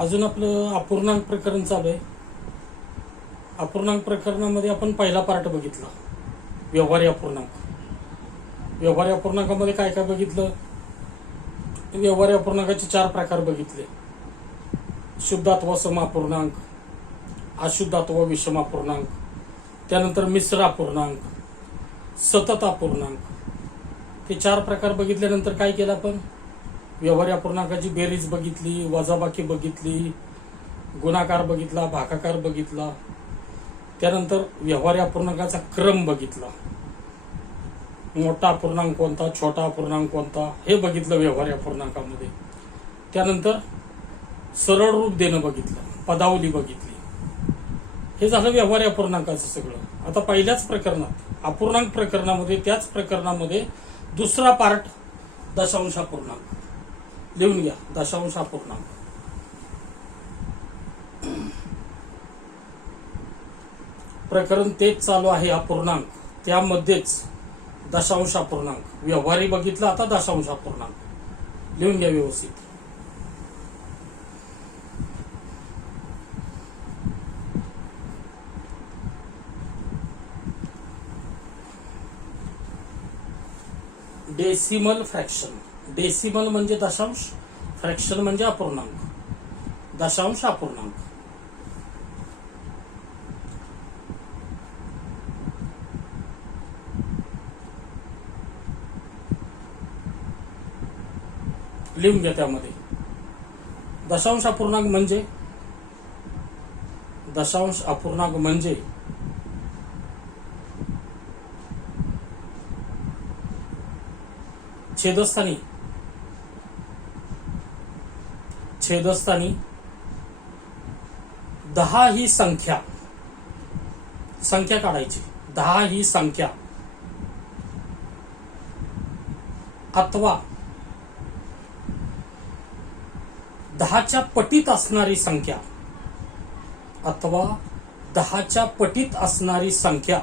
अजून आपलं अपूर्णांक प्रकरण चालू आहे. अपूर्णांक प्रकरणामध्ये आपण पहिला पार्ट बघितला, व्यवहारी अपूर्णांक. व्यवहारी अपूर्णांकामध्ये काय काय बघितलं? व्यवहारी अपूर्णांकाचे 4 प्रकार बघितले. शुद्धात्व सम अपूर्णांक, अशुद्धात्व विषम अपूर्णांक, त्यानंतर मिश्र अपूर्णांक, सतत अपूर्णांक. ते 4 प्रकार बघितल्यानंतर काय केलं आपण? व्यवहारी अपूर्णांकाची बेरीज बघितली, वजाबाकी बघितली, गुणाकार बघितला, भागाकार बघितला. त्यानंतर व्यवहारी अपूर्णांकाचा क्रम बघितला. मोठा अपूर्णांक कोणता, छोटा अपूर्णांक कोणता, हे बघितलं व्यवहारी अपूर्णांकामध्ये. त्यानंतर सरळ रूप देणं बघितलं, पदावली बघितली. हे झालं व्यवहारी अपूर्णांकाचं सगळं. आता पहिल्याच प्रकरणात, अपूर्णांक प्रकरणामध्ये, त्याच प्रकरणामध्ये दुसरा पार्ट दशांश अपूर्णांक. लिहून घ्या, दशांश अपूर्णांक. प्रकरण तेच चालू आहे, अपूर्णांक. त्यामध्येच दशांश अपूर्णांक. व्यवहारी बघितलं, आता दशांश अपूर्णांक. लिहून घ्या व्यवस्थित. Decimal fraction. डेसिमल म्हणजे दशांश, फ्रॅक्शन म्हणजे अपूर्णांक. दशांश अपूर्णांक. लिहून घ्या. त्यामध्ये दशांश अपूर्णांक म्हणजे, दशांश अपूर्णांक म्हणजे छेदस्थानी, छेदस्थानी 10 ही संख्या काढायची. 10 ही संख्या अथवा 10च्या पटीत असणारी संख्या, अथवा 10च्या पटीत असणारी संख्या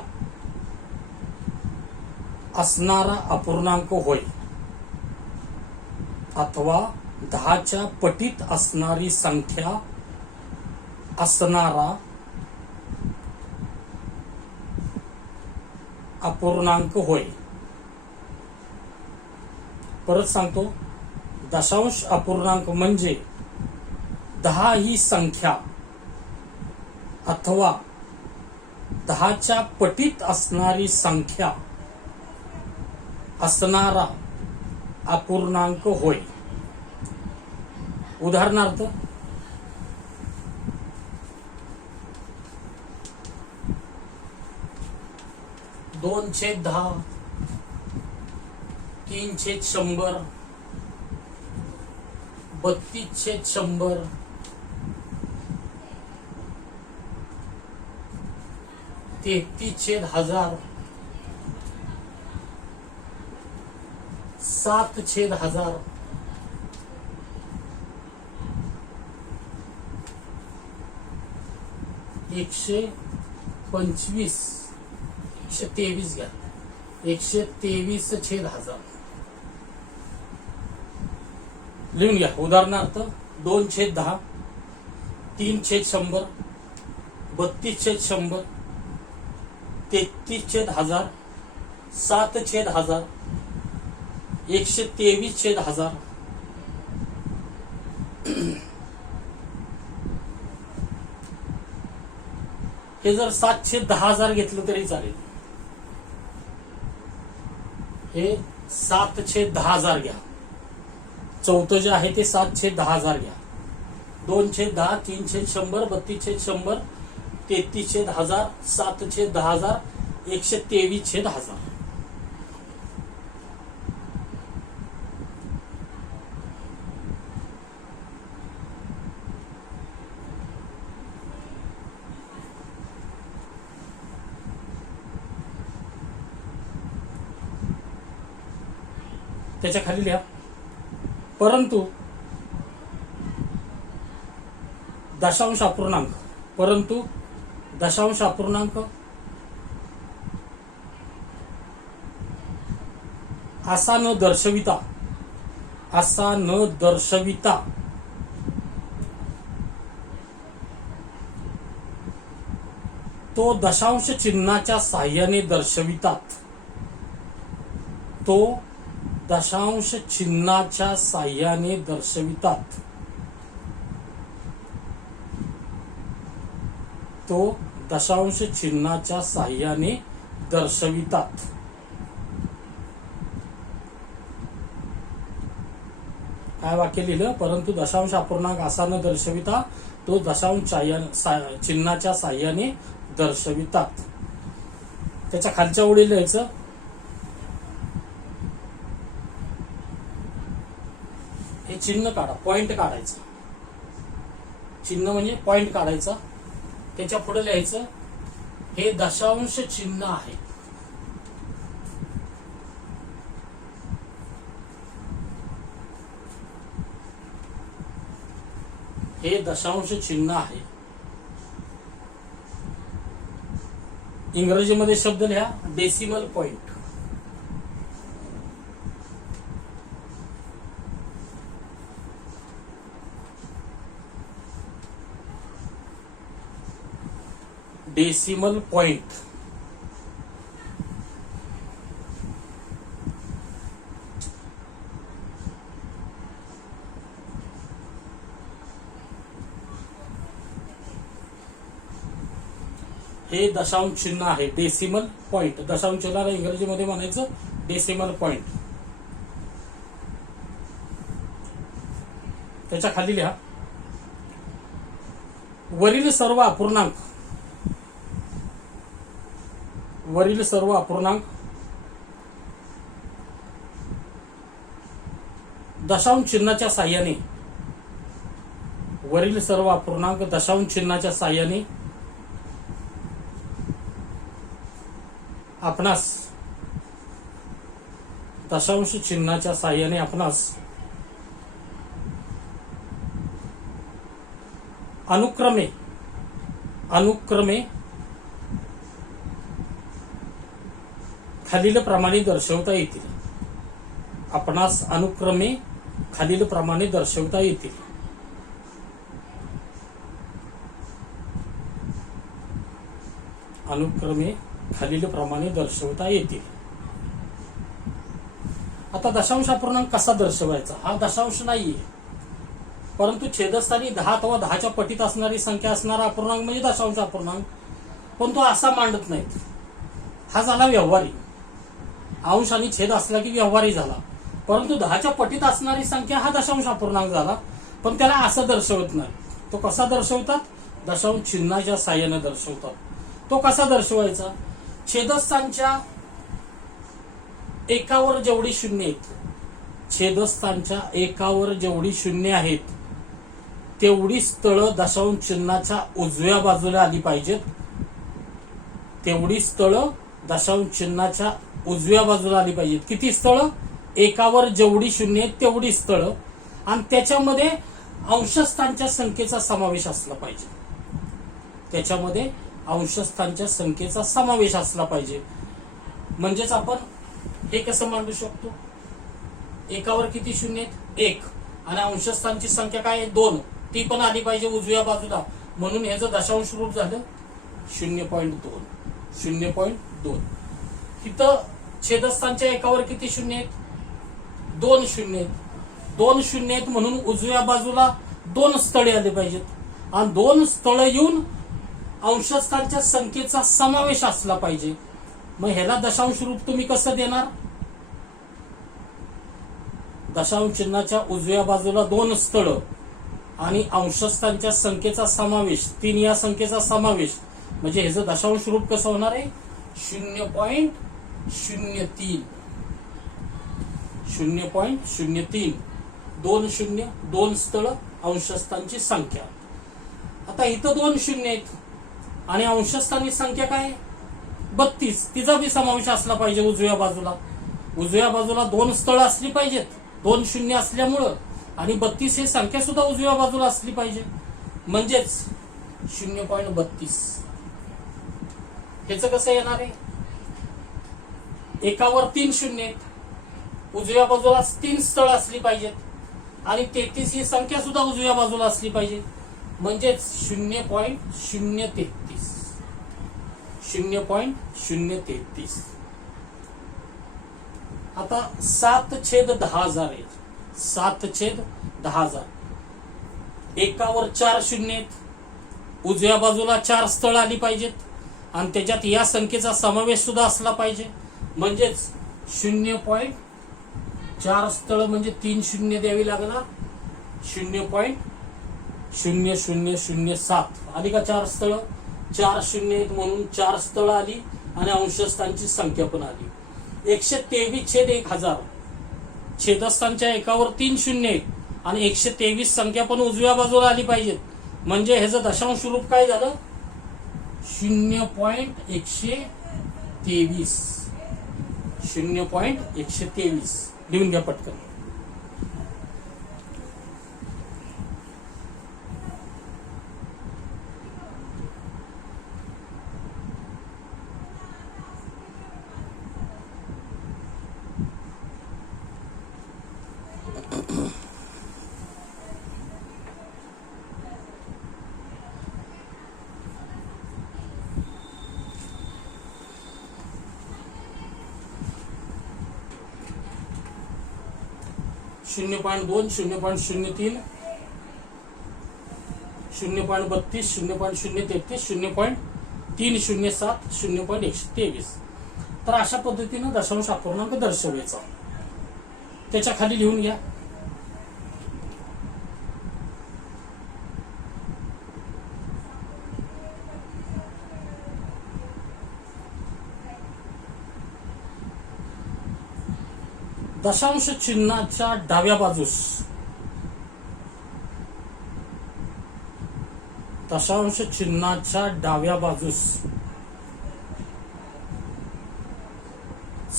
असणारा अपूर्णांक होय. अथवा 10च्या पटीत असणारी संख्या असणारा अपूर्णांक होय. परत सांगतो, दशांश अपूर्णांक म्हणजे 10 ही संख्या अथवा 10च्या पटीत असणारी संख्या असणारा अपूर्णांक होय. उदाहरणार्थ, 2/10, 3/100, 32/100, 33/1000, 7/1000, 125, 123 घ्या, 123/1000. लिहून घ्या. उदाहरणार्थ 2/10, 3/100, 32/100, 33/1000, 7/1000, 123/1000. हे जर 7/10,000 घेतलं तरी चालेल. हे 7/10,000 घ्या. चौथं जे आहे ते 7/10,000 घ्या. 2/10, 3/100, 32/100, 33/1000, 7/10,000, 123/1000. त्याच्या खाली लिहा, परंतु दशांश अपूर्णांक, परंतु दशांश अपूर्णांक असा न दर्शविता तो दशांश चिन्हाच्या साह्याने दर्शवितात. तो दशांश चिन्हाच्या साह्याने दर्शवितात. तो दशांश चिन्हाच्या साह्याने दर्शवितात. काय वाक्य लिहिलं? परंतु दशांश अपूर्णांक असा न दर्शविता तो दशांश चिन्हाच्या साह्याने दर्शवितात. त्याच्या खालच्या ओळी लिहायचं, हे चिन्ह काढा, पॉइंट काढायचं. चिन्ह म्हणजे पॉइंट काढायचा. त्याच्या पुढे लिहायचं हे दशांश चिन्ह आहे. हे दशांश चिन्ह आहे. इंग्रजीमध्ये शब्द लिहा डेसिमल पॉइंट. Decimal point. हे दशांश चिन्ह आहे. Decimal point. दशांश चिन्हाला इंग्रजीमध्ये म्हणायचं डेसिमल पॉइंट. त्याच्या खाली लिहा वरील सर्व अपूर्णांक. वरील सर्व अपूर्णांक दशांश चिन्हाच्या साह्याने. वरील सर्व अपूर्णांक दशांश चिन्हाच्या साह्याने आपणास, दशांश चिन्हाच्या साह्याने आपणास अनुक्रमे खालील प्रमाणे दर्शवता येतील. आपणास अनुक्रमे खालील प्रमाणे दर्शवता येतील. अनुक्रमे खालील प्रमाणे दर्शवता येतील. आता दशांश अपूर्णांक कसा दर्शवायचा? हा दशांश नाहीये, परंतु छेदस्थानी 10 अथवा 10च्या पटीत असणारी संख्या असणारा अपूर्णांक म्हणजे दशांश अपूर्णांक. पण तो असा मांडत नाहीत. हा झाला व्यवहारी. अंश आणि छेद असला की व्यवहारी झाला. परंतु 10च्या पटीत असणारी संख्या हा दशांश अपूर्णांक झाला. पण त्याला असं दर्शवत नाही. तो कसा दर्शवतात? दशांश चिन्हाच्या साह्याने दर्शवतात. तो कसा दर्शवायचा? छेदस्थानच्या एकावर जेवढी शून्य आहेत, छेदस्थानच्या एकावर जेवढी शून्य आहेत तेवढी स्थळं दशांश चिन्हाच्या उजव्या बाजूला आली पाहिजेत. तेवढी स्थळं दशांश चिन्हाच्या उजव्या बाजूला आली पाहिजेत. किती स्थळं? एकावर जेवढी शून्य आहेत तेवढी स्थळं. आणि त्याच्यामध्ये अंशस्थानच्या संख्येचा समावेश असला पाहिजे. त्याच्यामध्ये अंशस्थानच्या संख्येचा समावेश असला पाहिजे. म्हणजेच आपण हे कसं मांडू शकतो? एकावर किती शून्य आहेत? 1. आणि अंशस्थानची संख्या काय आहे? 2. ती पण आली पाहिजे उजव्या बाजूला. म्हणून ह्याचं दशांश रूप झालं 0.2. 0.2. इथं छेदस्थानच्या एकावर किती शून्य आहेत? 2 शून्य आहेत. 2 शून्य आहेत म्हणून उजव्या बाजूला 2 स्थळे आले पाहिजेत. आणि 2 स्थळं येऊन अंशस्थानच्या संख्येचा समावेश असला पाहिजे. मग ह्याला दशांश रूप तुम्ही कसं देणार? दशांश चिन्हाच्या उजव्या बाजूला 2 स्थळं आणि अंशस्थानच्या संख्येचा समावेश, 3 या संख्येचा समावेश, म्हणजे ह्याचं दशांश रूप कसं होणार आहे? 0.03. 0.03. 2 शून्य, 2 स्थळं, अंशस्थानची संख्या. आता इथं 2 शून्य आहेत आणि अंशस्थानी संख्या काय? 32. तिचा बी समावेश असला पाहिजे उजव्या बाजूला. उजव्या बाजूला 2 स्थळं असली पाहिजेत 2 शून्य असल्यामुळं. आणि 32 ही संख्या सुद्धा उजव्या बाजूला असली पाहिजे. म्हणजेच 0.32. ह्याचं कसं येणार आहे? एकावर 3 शून्य आहेत, उजव्या बाजूला 3 स्थळं असली पाहिजेत. आणि 33 ही संख्या सुद्धा उजव्या बाजूला असली पाहिजे. म्हणजेच 0.033. 0.033. आता 7/10,000 आहे. 7/10,000. एकावर 4 शून्य आहेत. उजव्या बाजूला 4 स्थळ आली पाहिजेत आणि त्याच्यात या संख्येचा समावेश सुद्धा असला पाहिजे. म्हणजेच 0.4 स्थळ म्हणजे 3 शून्य द्यावी लागणार. 0.0007 आली का 4 स्थळ. 4 शून्य आहेत म्हणून 4 स्थळ आली आणि अंशस्थांची संख्या पण आली. 123/1000. छेदस्थांच्या एकावर 3 शून्य आहेत आणि 123 संख्या पण उजव्या बाजूला आली पाहिजेत. म्हणजे ह्याचं दशांश रूप काय झालं. 0.123. 0.123 लिहून घ्या पटकन. शून्य 0.2, 0.03, 0.32, 0.033, 0.307, 0.123. तर अशा पद्धतीनं दशांश अपूर्णांक दर्शवायचा. त्याच्या खाली लिहून घ्या. दशांश चिन्हाच्या डाव्या बाजूस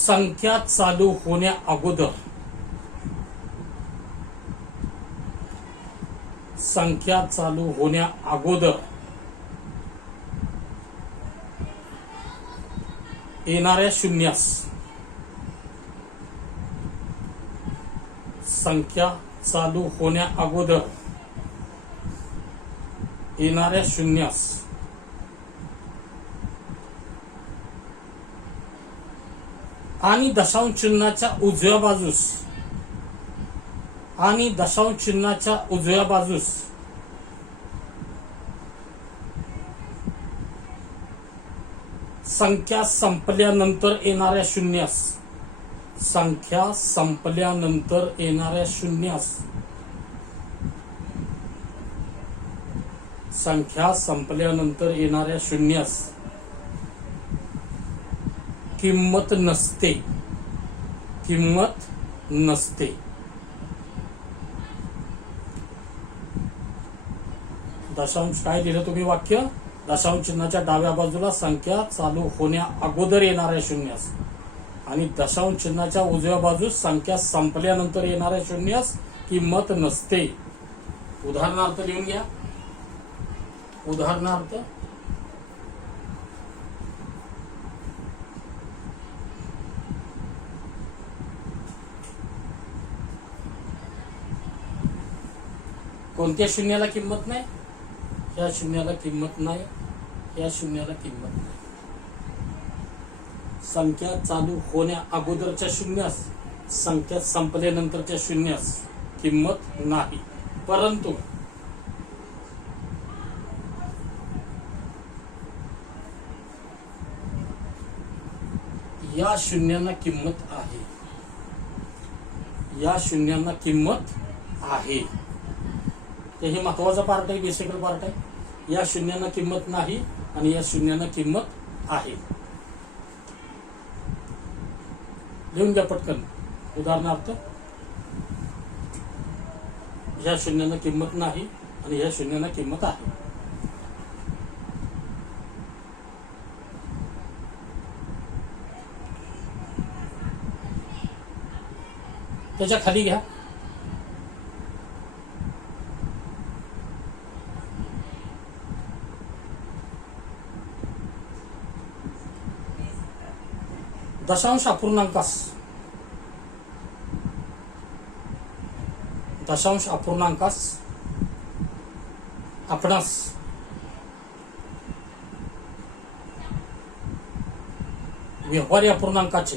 संख्या चालू होण्या अगोदर येणाऱ्या शून्यास संख्या चालू होण्या अगोदर येणाऱ्या शून्यास आणि दशांश चिन्हाच्या उजव्या बाजूस संख्या संपल्यानंतर येणाऱ्या शून्यास किंमत नसते. दशांश काय दिलं तुम्ही वाक्य. दशांश चिन्हाच्या डाव्या बाजूला संख्या चालू होण्या अगोदर येणाऱ्या शून्यास आणि दशांश चिन्हाच्या उजव्या बाजूस संख्या संपल्यानंतर येणाऱ्या शून्यास किंमत नसते. उदाहरणार्थ लिहून घ्या. उदाहरणार्थ कोणत्या शून्याला किंमत नाही. या शून्याला किंमत नाही. या शून्याला किंमत नाही. संख्या चालू होण्या अगोदरच्या शून्यास संख्या संपल्यानंतरच्या शून्यास किंमत नाही. परंतु या शून्यांना किंमत आहे. या शून्यांना किंमत आहे. हे महत्वाचा पार्ट आहे. बेसिकल पार्ट आहे. या शून्यांना किंमत नाही आणि या शून्यांना किंमत आहे. लिहून घ्या पटकन. उदाहरणार्थ ह्या शून्यांना किंमत नाही आणि ह्या शून्यांना किंमत आहे. त्याच्या खाली घ्या. दशांश अपूर्णांकास आपणास व्यवहारी अपूर्णांकाचे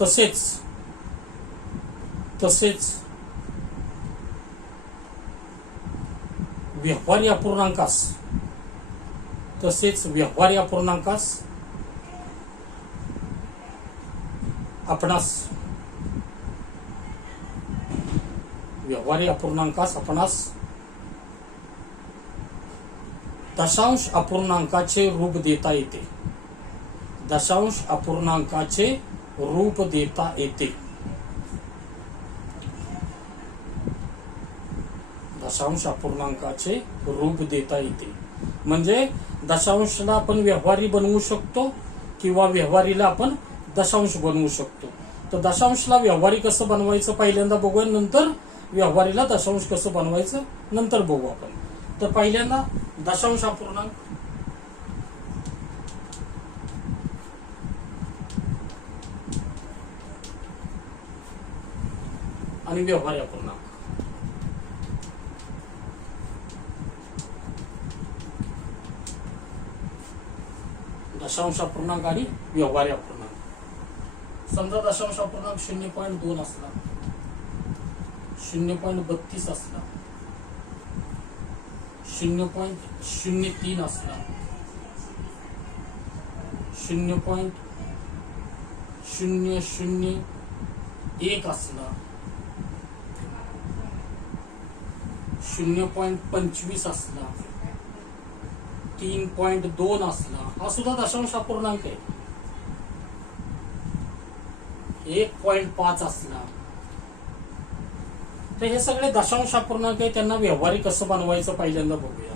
तसेच व्यवहारी अपूर्णांकास आपणास दशांश अपूर्णांकाचे रूप देता येते. दशांश अपूर्णांकाचे रूप देता येते. म्हणजे दशांशला आपण व्यवहारी बनवू शकतो किंवा व्यवहारीला आपण दशांश बनवू शकतो. तर दशांशला व्यवहारी कसं बनवायचं पहिल्यांदा बघूया, नंतर व्यवहारीला दशांश कसं बनवायचं नंतर बघू आपण. तर पहिल्यांदा दशांश अपूर्णांक आणि व्यवहारी अपूर्णांक. दशांश अपूर्णांक आणि व्यवहारी अपूर्णांक. समजा दशांश अपूर्णांक 0.2 असला, 0.32 असला, 0.03 असला, 0.001 असला, 0.25 असला, 3.2 असला, हा सुद्धा दशांश अपूर्णांक आहे. 1.5 असला, तर हे सगळे दशांश अपूर्णांक आहे. त्यांना व्यवहारी कसं बनवायचं पहिल्यांदा बघूया.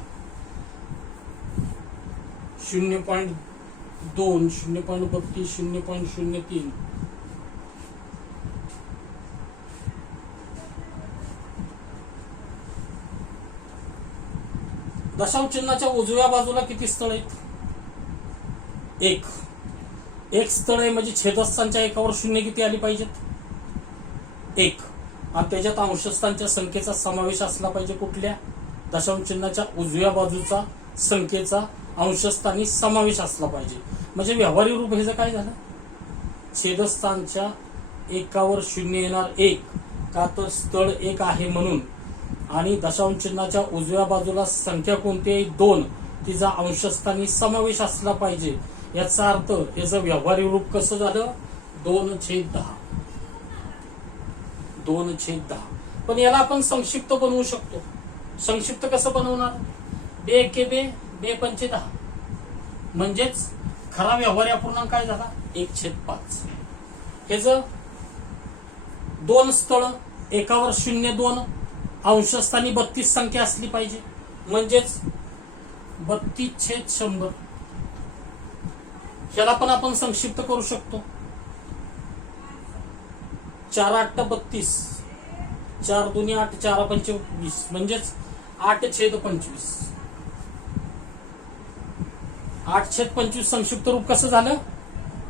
0.2, 0.32, 0.03. दशांश चिन्हाच्या उजव्या बाजूला किती स्थळ आहेत? एक स्थळ आहे. म्हणजे छेदस्थानच्या एकावर शून्य किती आली पाहिजेत? 1. आणि त्याच्यात अंशस्थानच्या संख्येचा समावेश असला पाहिजे. कुठल्या? दशांश चिन्हाच्या उजव्या बाजूचा संख्येचा अंशस्थानी समावेश असला पाहिजे. म्हणजे व्यवहारी रूप ह्याचं काय झालं? छेदस्थानच्या एकावर शून्य येणार 1, का तर स्थळ 1 आहे म्हणून. आणि दशांश चिन्हाच्या उजव्या बाजूला संख्या कोणती आहे? 2. तिचा अंशस्थानी समावेश असला पाहिजे. याचा अर्थ याचं व्यवहारी रूप कसं झालं? 2/10. 2/10. पण याला आपण संक्षिप्त बनवू शकतो. संक्षिप्त कसं बनवणार? 2 पंचे 10. म्हणजेच खरा व्यवहारी अपूर्णांक काय झाला? 1/5. ह्याचं 2 स्थळ, एकावर 0.2, अंशस्थानी 32 संख्या असली पाहिजे. म्हणजेच 32/100. ह्याला पण आपण संक्षिप्त करू शकतो. 4×8 = 32, 4×2 = 8, 4×5 = 20. म्हणजेच 8/25. 8/25 संक्षिप्त रूप कसं झालं?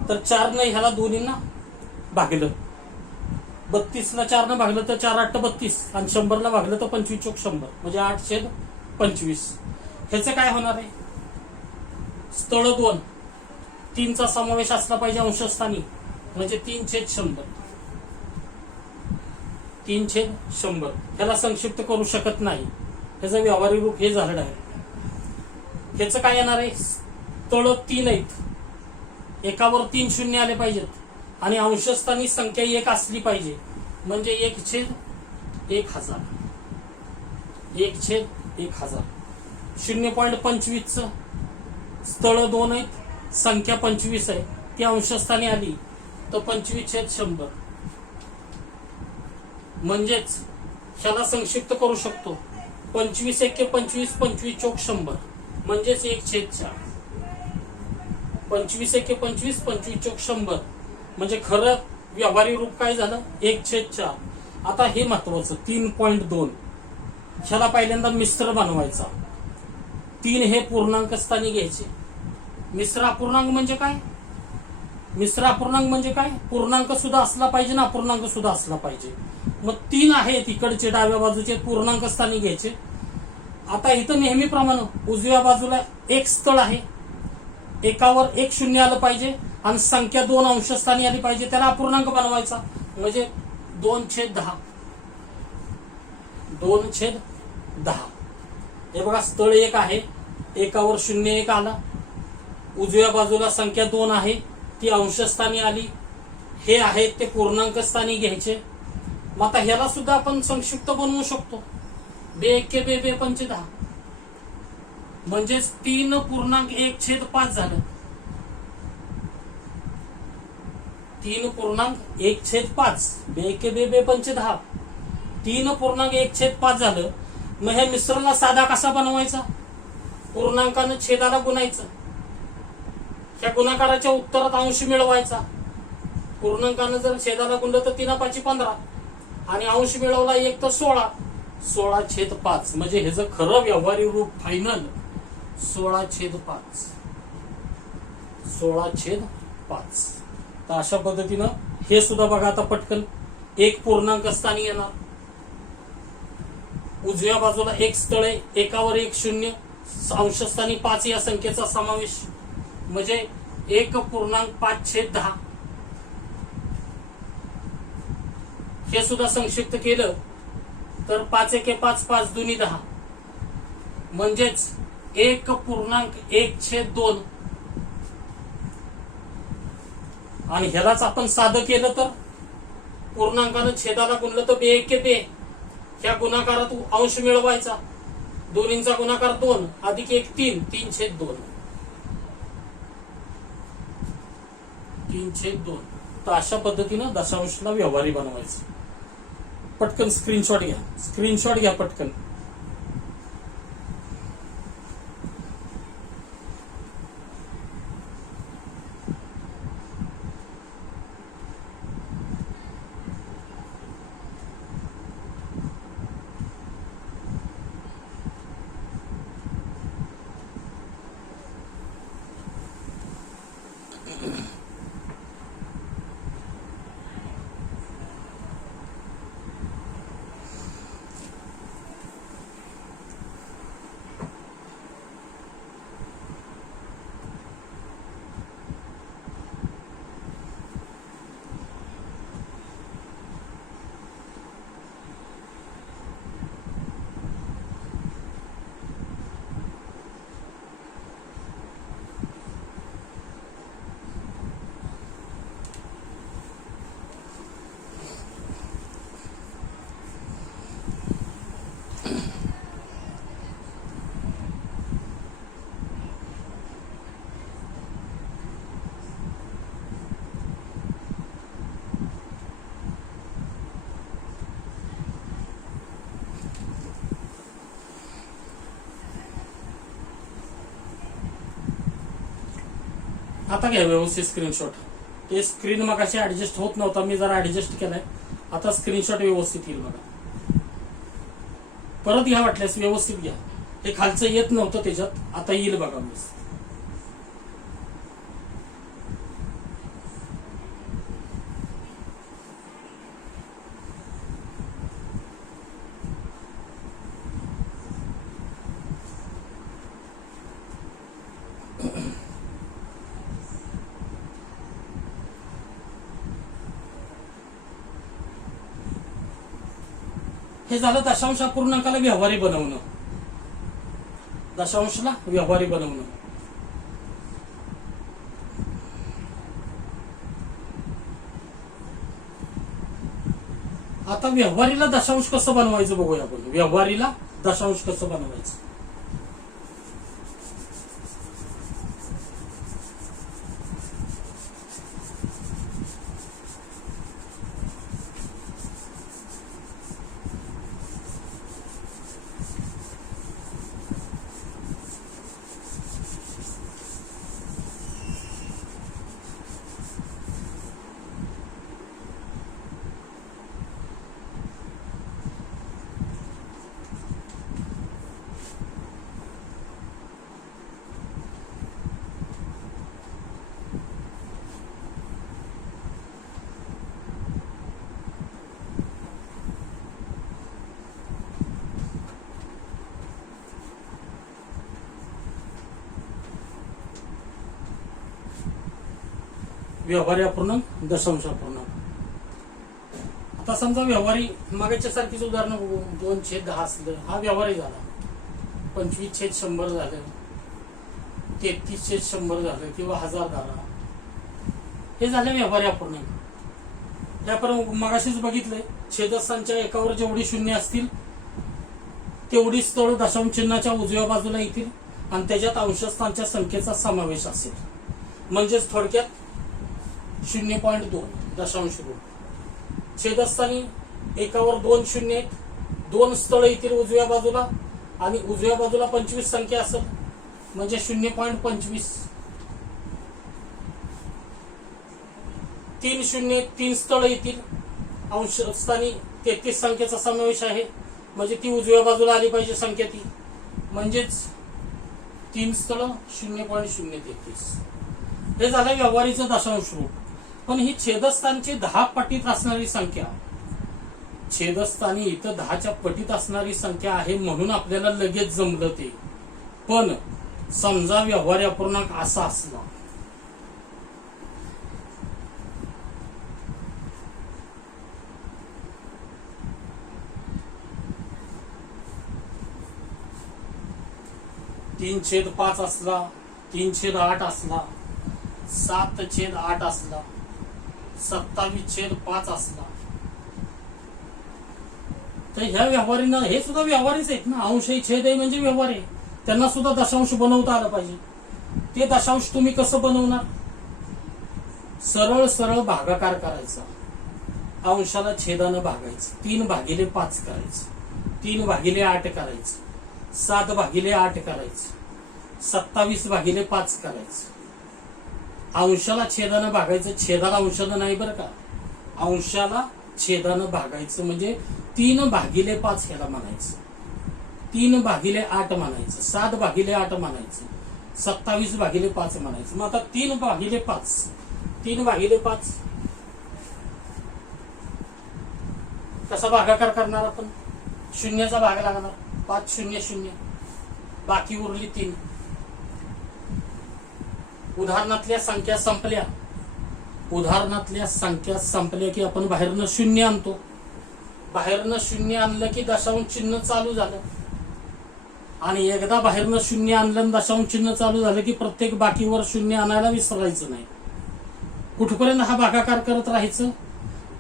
तर 4 ने ह्याला 2 भागलं. 32 ला 4 ने भागलं तर 4×8 = 32 आणि 100 ला भागलं तर 25×100 म्हणजे 8/25. ह्याचं काय होणार आहे? स्थळ 2, 3चा समावेश असला पाहिजे अंशस्थानी. म्हणजे 3/100. 3/100. ह्याला संक्षिप्त करू शकत नाही. ह्याचं व्यवहारी रूप हे झालं आहे. ह्याचं काय येणार आहे? स्थळ 3 आहेत, एकावर 3 शून्य आले पाहिजेत आणि अंशस्थानी संख्या 1 असली पाहिजे. म्हणजे 1/1000. 1/1000. 0.25 स्थळ 2 आहेत, संख्या 25 आहे, ती अंशस्थानी आली तर 25/100. म्हणजेच ह्याला संक्षिप्त करू शकतो. 25×1 = 25, 25×4 = 100. म्हणजेच 1/4. 25×1 = 25, 25×4 म्हणजे खरं व्यवहारी रूप काय झालं? 1/4. आता हे महत्वाचं 3.2. ह्याला पहिल्यांदा मिश्र बनवायचा. 3 हे पूर्णांक स्थानी घ्यायचे. मिश्र अपूर्णांक म्हणजे काय? मिश्र अपूर्णांक म्हणजे काय? पूर्णांक सुद्धा असला पाहिजे ना अपूर्णांक सुद्धा असला पाहिजे. मग 3 आहेत इकडचे डाव्या बाजूचे पूर्णांक स्थानी घ्यायचे. आता इथं नेहमीप्रमाणे उजव्या बाजूला एक स्थळ आहे, एकावर 1 शून्य आलं पाहिजे आणि संख्या 2 अंशस्थानी आली पाहिजे, त्याला अपूर्णांक बनवायचा. म्हणजे 2/10. 2/10. हे बघा, स्थळ 1 आहे, एकावर 0 आला, उजव्या बाजूला संख्या 2 आहे, ती अंशस्थानी आली, हे आहेत ते पूर्णांक स्थानी घ्यायचे. मग आता ह्याला सुद्धा आपण संक्षिप्त बनवू शकतो. 2 बे 10 म्हणजेच 3.1/5 झालं. 3.1/5 बे 10 3.1/5 झालं. मग हे मिश्रला साधा कसा बनवायचा? पूर्णांकानं छेदाला गुणायचं, त्या गुणाकाराच्या उत्तरात अंश मिळवायचा. पूर्णांकानं जर छेदाला गुणलं तर 3×5 = 15 आणि अंश मिळवला 1 तर 16. 16/5 म्हणजे ह्याचं खरं व्यवहारिक रूप फायनल 16/5. 16/5. तर अशा पद्धतीनं हे सुद्धा बघा. आता पटकन एक पूर्णांक स्थानी येणार, उजव्या बाजूला एक स्थळ आहे, एकावर 1 शून्य, अंशस्थानी 5 या संख्येचा समावेश, म्हणजे 1.5/10. हे सुद्धा संक्षिप्त केलं तर 5 × 5 = 5, 2 = 10 म्हणजेच 1.1/2. आणि ह्यालाच आपण साधं केलं तर पूर्णांकानं छेदाला गुणलं तर 2 बे, ह्या गुणाकारात अंश मिळवायचा. 2चा गुणाकार 2 अधिक 1 3, 3/2. 3/2. तर अशा पद्धतीनं दशांशला व्यवहारी बनवायचं. पटकन स्क्रीनशॉट घ्या पटकन. आता घ्या व्यवस्थित स्क्रीनशॉट. ते स्क्रीन मगाशी ऍडजस्ट होत नव्हता, मी जरा ऍडजस्ट केलाय. आता स्क्रीनशॉट व्यवस्थित येईल बघा. परत घ्या वाटल्यास, व्यवस्थित घ्या. हे खालचं येत नव्हतं त्याच्यात, आता येईल बघा व्यवस्थित. हे झालं दशांश अपूर्णांकाला व्यवहारी बनवणं. दशांशला व्यवहारी बनवणं. आता व्यवहारीला दशांश कसं बनवायचं बघूया आपण. व्यवहारीला दशांश कसं बनवायचं. व्यवहारी अपूर्णांक, दशांश अपूर्णांक. आता समजा व्यवहारी मागाच्या सारखीच उदाहरणं बघू. 2/10 असलं, हा व्यवहारी झाला. 25/100 झालं, 33/100 झालं किंवा 1000 झाला, हे झाले व्यवहारी अपूर्णांक. हे आपण मगाशीच बघितलंय, छेदस्थानच्या एकावर जेवढी शून्य असतील तेवढी स्थळ दशांश चिन्हाच्या उजव्या बाजूला येतील आणि त्याच्यात अंशस्थानच्या संख्येचा समावेश असेल. म्हणजेच थोडक्यात 0.2 दशांश रूप. छेदस्थानी एकावर 2 शून्य आहेत, 2 स्थळ येतील उजव्या बाजूला आणि उजव्या बाजूला 25 संख्या असेल, म्हणजे 0.25. 3 शून्य 3 स्थळ येतील, अंशस्थानी 33 संख्येचा समावेश आहे, म्हणजे ती उजव्या बाजूला आली पाहिजे संख्या ती, म्हणजेच 3 स्थळ 0.033. हे झालं व्यवहारीचं दशांश रूप. पण ही छेदस्थानची 10 पटीत असणारी संख्या, छेदस्थानी इथं 10च्या पटीत असणारी संख्या आहे म्हणून आपल्याला लगेच जमलं ते. पण समजा व्यवहारी अपूर्णांक असा असला, तीन छेद 5 असला, 3/8 असला, 7/8 असला, 27/5 असला, तर ह्या व्यवहारीनं, हे सुद्धा व्यवहारीच आहेत ना, अंशही छेद आहे म्हणजे व्यवहार आहे, त्यांना सुद्धा दशांश बनवता आलं पाहिजे. ते दशांश तुम्ही कसं बनवणार? सरळ सरळ भागाकार करायचा, अंशाला छेदानं भागायचं, 3/5 करायचं, 3/8 करायचं, 7/8 करायचं, 27/5 करायचं. अंशाला छेदानं भागायचं, छेदाला अंशानं नाही बरं का, अंशाला छेदानं भागायचं म्हणजे 3/5 ह्याला म्हणायचं, 3/8 म्हणायचं, 7/8 म्हणायचं, 27/5 म्हणायचं. मग आता 3/5 कसा भागाकार करणार आपण? शून्याचा भाग लागणार, 5 0 0, बाकी उरली 3. उदाहरणातल्या संख्या संपल्या की आपण बाहेरनं 0 आणतो. बाहेरनं 0 आणलं की दशांश चिन्ह चालू झालं, आणि एकदा बाहेरनं 0 आणलं आणि दशांश चिन्ह चालू झालं की प्रत्येक बाकीवर 0 आणायला विसरायचं नाही. कुठपर्यंत हा भागाकार करत राहायचं?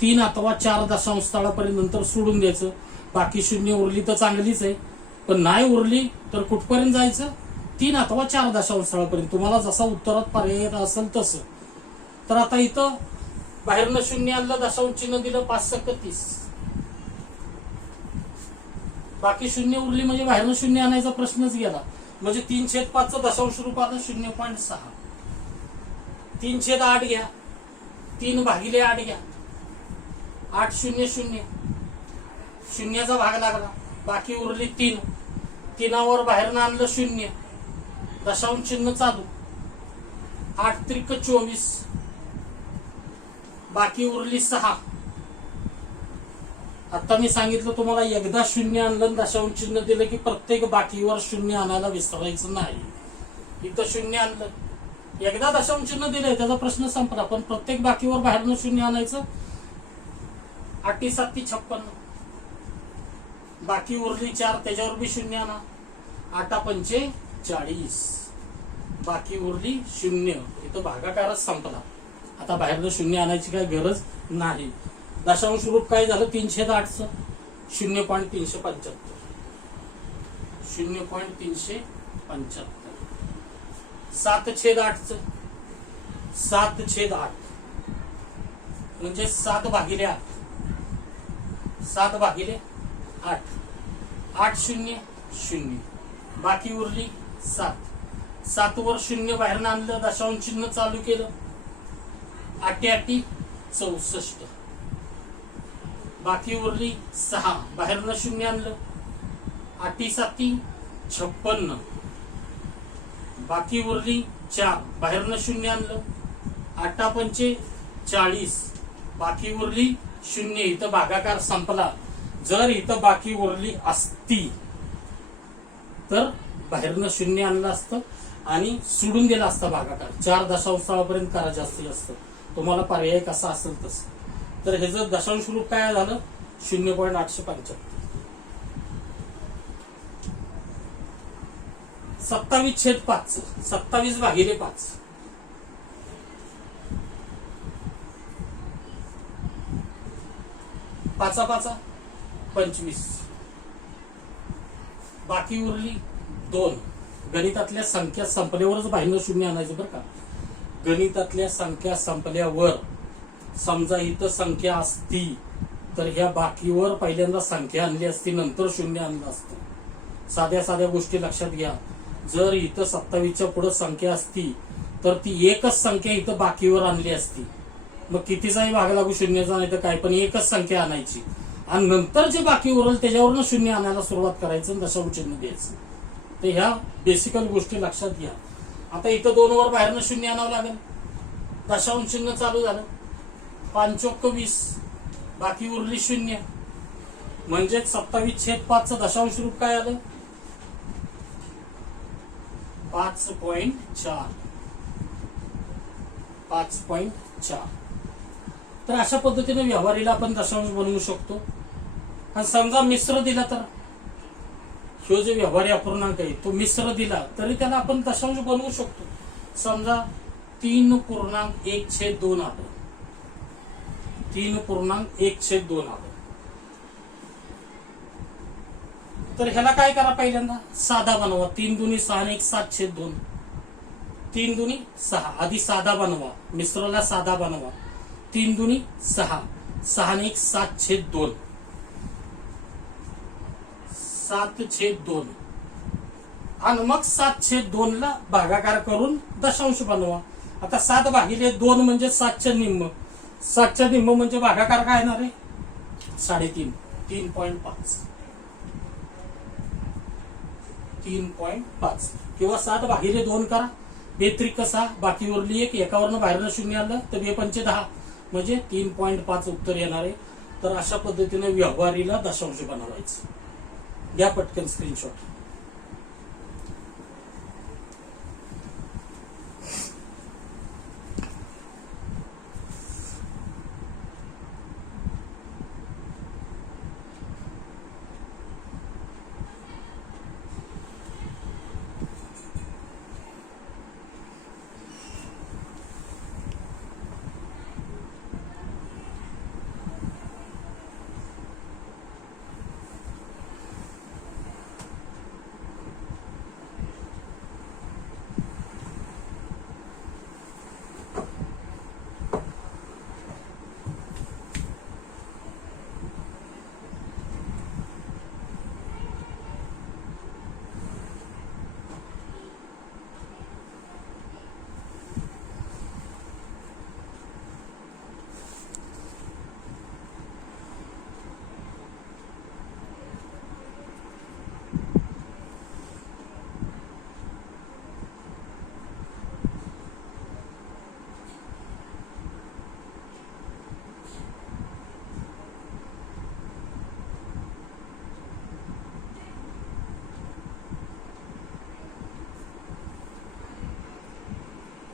3 अथवा 4 दशांश स्थळापर्यंत, नंतर सोडून द्यायचं. बाकी 0 उरली तर चांगलीच आहे, पण नाही उरली तर कुठपर्यंत जायचं? 3 अथवा 4 दशांश स्थळापर्यंत, तुम्हाला जसा उत्तरात पर्याय असेल तसं. तर आता इथं बाहेरनं 0 आणलं, दशांश चिन्ह दिलं, 5 × 30, बाकी 0 उरली म्हणजे बाहेरनं 0 आणायचा प्रश्नच गेला. म्हणजे 3/5 दशांश रूप आलं 0.6. 3/8 घ्या, 3/8 घ्या, 8 0 0, शून्याचा भाग लागला, बाकी उरली 3. 3वर बाहेरनं आणलं 0, दशांश चिन्ह चालू, 8 त्रिक 24, बाकी उरली 6. आता मी सांगितलं तुम्हाला, एकदा 0 आणलं दशांश चिन्ह दिलं की प्रत्येक बाकीवर 0 आणायला विसरायचं नाही. इथं 0 आणलं, एकदा दशांश चिन्ह दिलंय त्याचा प्रश्न संपला, पण प्रत्येक बाकीवर बाहेरनं 0 आणायचं. 8 7 56, बाकी उरली 4, त्याच्यावर बी 0 आणा. 8 5 40, बाकी उरली 0. इथं भागाकारच संपला, आता बाहेरनं 0 आणायची काही गरज नाही. दशांश रूप काय झालं? 3/8 0.375, 0.375. 7/8 7/8 म्हणजे 7/8, 7/8, 8 0 0, बाकी उरली 7. 7वर 0 बाहेर आणलं, दशांश चिन्ह चालू केलं, 8 8 64, बाकी उरली 6. बाहेरनं 0 आणलं, 8 7 56, बाकी उरली 4. बाहेरनं 0 आणलं, 8 5 40, बाकी उरली 0. इथं भागाकार संपला. जर इथं बाकी उरली असती तर बाहेरनं 0 आणलं असतं आणि सोडून दिला असता भागाकार. 4 दशांश स्थळापर्यंत करा जास्तीत जास्त, तुम्हाला पर्याय कसा असेल तसं. तर ह्याचं दशांश रूप काय झालं 0.875. 27/5 27/5 पाचा पाचा 25 बाकी उरली 2. गणितातल्या संख्या संपल्यावरच बाहेरनं शून्य आणायचं बरं का. गणितातल्या संख्या संपल्यावर समजा इथं संख्या असती तर ह्या बाकीवर पहिल्यांदा संख्या आणली असती नंतर शून्य आणलं असतं. साध्या साध्या गोष्टी लक्षात घ्या. जर इथं 27च्या पुढे संख्या असती तर ती एकच संख्या इथं बाकीवर आणली असती. मग कितीचाही भाग लागू शून्याचा नाही तर काय, पण एकच संख्या आणायची आणि नंतर जे बाकी उरल त्याच्यावरनं शून्य आणायला सुरुवात करायचं, दशांश चिन्ह द्यायचं. तर ह्या बेसिकल गोष्टी लक्षात घ्या. आता इथं 2 वर बाहेरनं शून्य आणावं लागेल. दशांश चिन्ह चालू झालं. 5×20 बाकी उरली 0 म्हणजे 27/5 दशांश रूप काय आलं 5.4. 5.4. तर अशा पद्धतीने व्यवहारीला आपण दशांश बनवू शकतो. आणि समजा मिश्र दिला तर ह्यो जो व्यवहारी अपूर्णांक आहे तो मिश्र दिला तरी त्याला आपण दशांश बनवू शकतो. समजा 3.1/2 आलं. 3.1/2 आलं. तर ह्याला काय करा पहिल्यांदा साधा बनवा. 3 दुनी 6 आणि 1 7/2. 3 दुनी 6 आधी साधा बनवा. मिश्रला साधा बनवा. 3 दुनी 6 6 आणि 1 7/2. 7/2 आणि मग 7/2 ला भागाकार करून दशांश बनवा. आता 7/2 म्हणजे 7च्या निम्म. 7च्या निम्म म्हणजे भागाकार काय येणार आहे 3.5. 3.5 3.5 किंवा 7/2 करा. 2×6 बाकी उरली 1 एकावरनं बाहेरनं शून्य आलं तर 2×5 10 म्हणजे 3.5 उत्तर येणार आहे. तर अशा पद्धतीने व्यवहारीला दशांश बनवायचं. घ्या पटकन स्क्रीनशॉट.